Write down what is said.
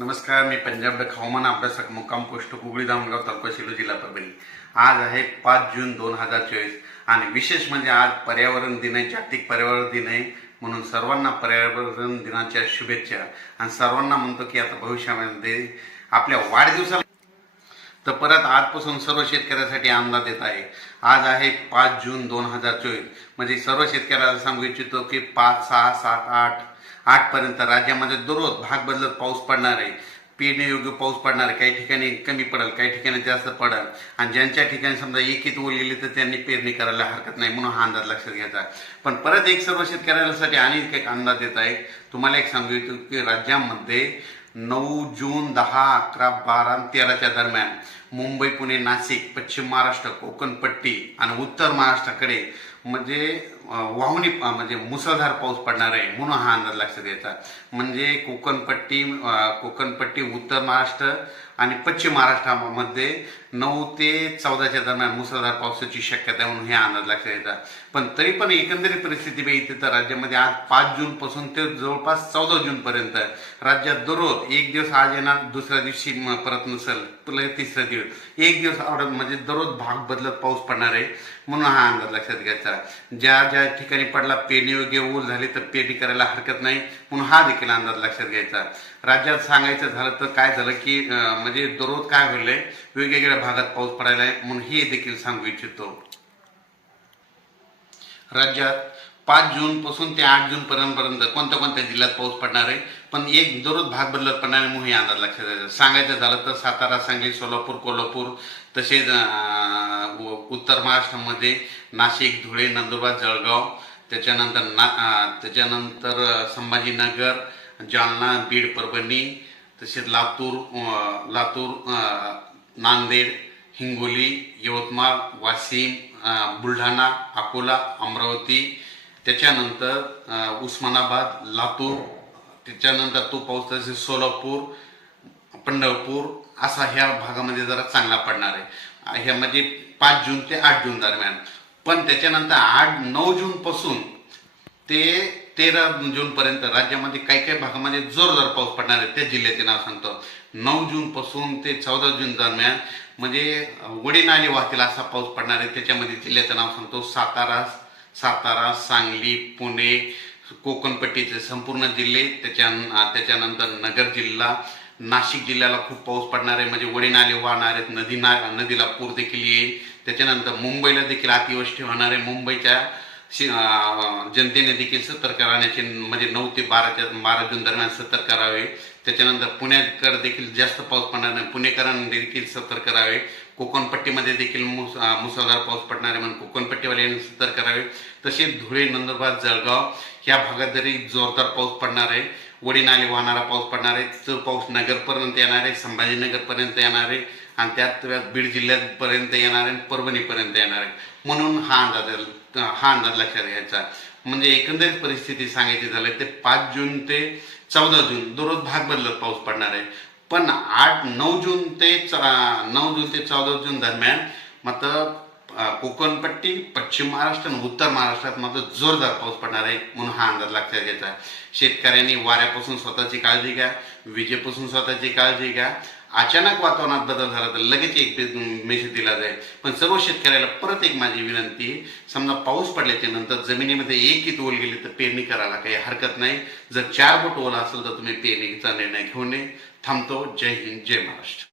नमस्कार मी पंजाब डक हवामान अभ्यासक मुक्काम पोस्ट कुगळी धामगाव तालुका शिलो जिल्हा परभणी आज आहे पाच जून दोन हजार चोवीस आणि विशेष म्हणजे आज पर्यावरण दिन आहे जागतिक पर्यावरण दिन आहे म्हणून सर्वांना पर्यावरण दिनाच्या शुभेच्छा आणि सर्वांना म्हणतो की आता भविष्यामध्ये आपल्या वाढदिवसाला तर परत आजपासून सर्व शेतकऱ्यासाठी अंदाज येत आहे आज आहे पाच जून दोन हजार चोवीस म्हणजे सर्व शेतकऱ्याला सांगू इच्छितो की पाच सहा सात आठ आठपर्यंत राज्यामध्ये दररोज भाग बदलत पाऊस पडणार आहे योग्य पाऊस पडणार काही ठिकाणी कमी पडेल काही ठिकाणी जास्त पडेल आणि ज्यांच्या ठिकाणी समजा एकीत ओलेली तर त्यांनी पेरणी करायला हरकत नाही म्हणून हा अंदाज लक्षात घ्यायचा पण परत एक सर्व शेतकऱ्यांसाठी आणि एक अंदाज येत आहे तुम्हाला एक सांगू इच्छितो की राज्यामध्ये नऊ जून दहा अकरा बारा तेराच्या दरम्यान मुंबई पुणे नाशिक पश्चिम महाराष्ट्र कोकणपट्टी आणि उत्तर महाराष्ट्राकडे म्हणजे वाहुनी म्हणजे मुसळधार पाऊस पडणार आहे म्हणून हा अंदाज लक्षात घ्यायचा म्हणजे कोकणपट्टी कोकणपट्टी उत्तर महाराष्ट्र आणि पश्चिम महाराष्ट्रामध्ये नऊ ते चौदाच्या दरम्यान मुसळधार पावसाची शक्यता म्हणून हे अंदाज लक्षात घ्यायचा पण तरी पण एकंदरीत परिस्थिती इथे तर राज्यामध्ये आज पाच जूनपासून ते जवळपास चौदा जूनपर्यंत राज्यात दररोज एक दिवस आज येणार दुसऱ्या दिवशी परत नसेल तुला तिसरा दिवस एक दिवस आवडत म्हणजे दररोज भाग बदलत पाऊस पडणार आहे म्हणून हा अंदाज लक्षात घ्यायचा ज्या ज्या ठिकाणी पडला पेरणी योग्य ओल झाली तर पेरणी करायला हरकत नाही म्हणून हा देखील अंदाज लक्षात घ्यायचा राज्यात सांगायचं झालं तर काय झालं की म्हणजे दररोज काय होईल वेगवेगळ्या भागात पाऊस पडायला आहे म्हणून हे देखील सांगू इच्छितो राज्यात पाच जूनपासून ते आठ जून पर्यंत कोणत्या कोणत्या जिल्ह्यात पाऊस पडणार आहे पण एक दररोज भाग बदलत पडणार आहे म्हणून अंदाज लक्षात येतात सांगायचं झालं तर सातारा सांगली सोलापूर कोल्हापूर तसेच उत्तर महाराष्ट्रामध्ये नाशिक धुळे नंदुरबार जळगाव त्याच्यानंतर ना त्याच्यानंतर संभाजीनगर जालना बीड परभणी तसेच लातूर लातूर नांदेड हिंगोली यवतमाळ वाशिम बुलढाणा अकोला अमरावती त्याच्यानंतर उस्मानाबाद लातूर त्याच्यानंतर तो पाऊस तसे सोलापूर पंढरपूर असा ह्या भागामध्ये जरा चांगला पडणार आहे म्हणजे पाच जून ते आठ जून दरम्यान पण त्याच्यानंतर आठ नऊ जूनपासून ते तेरा पर्यंत राज्यामध्ये काही काही भागामध्ये जोरदार पाऊस पडणार आहे त्या जिल्ह्याचे नाव सांगतो नऊ जूनपासून ते चौदा जून दरम्यान म्हणजे वडीनाली वाहतील असा पाऊस पडणार आहे त्याच्यामध्ये जिल्ह्याचं नाव सांगतो सातारा सातारा सांगली पुणे कोकणपट्टीचे संपूर्ण जिल्हे त्याच्या त्याच्यानंतर नगर जिल्हा नाशिक जिल्ह्याला खूप पाऊस पडणार आहे म्हणजे वडीनाले नाले वाहणार आहेत नदी ना नदीला पूर देखील येईल त्याच्यानंतर मुंबईला देखील अतिवृष्टी होणार आहे मुंबईच्या जनतेने देखील सतर्क राहण्याचे म्हणजे नऊ ते बाराच्या बारा जून दरम्यान सतर्क करावे त्याच्यानंतर पुण्याकर देखील जास्त पाऊस पडणार नाही पुणेकरांनी देखील सतर्क करावे कोकणपट्टीमध्ये देखील मुस मुसळधार पाऊस पडणार आहे म्हणून कोकणपट्टीवाले सतर्क करावे तसेच धुळे नंदुरबार जळगाव ह्या भागात जरी जोरदार पाऊस पडणार आहे वडीनाले वाहणारा पाऊस पडणार आहे तो पाऊस नगरपर्यंत येणार आहे संभाजीनगरपर्यंत येणार आहे आणि त्यात बीड जिल्ह्यापर्यंत येणार आहे परभणीपर्यंत येणार आहे म्हणून हा अंदाज हा अंदाज लक्षात घ्यायचा म्हणजे एकंदरीत परिस्थिती सांगायची झाली ते पाच जून ते चौदा जून दररोज भाग बदलत पाऊस पडणार आहे पण आठ नऊ जून ते नऊ जून ते चौदा जून दरम्यान मात्र कोकणपट्टी पश्चिम महाराष्ट्र आणि उत्तर महाराष्ट्रात मात्र जोरदार पाऊस पडणार आहे म्हणून हा अंदाज लक्षात घ्यायचा शेतकऱ्यांनी वाऱ्यापासून स्वतःची काळजी घ्या विजेपासून स्वतःची काळजी घ्या अचानक वातावरणात बदल झाला तर लगेच एक मेसेज दिला जाईल पण सर्व शेतकऱ्याला परत एक माझी विनंती समजा पाऊस पडल्याच्या नंतर जमिनीमध्ये एक कीत ओल गेली तर पेरणी करायला काही हरकत नाही जर चार बोट ओला असेल तर तुम्ही पेरणीचा निर्णय घेऊ नये थांबतो जय हिंद जय महाराष्ट्र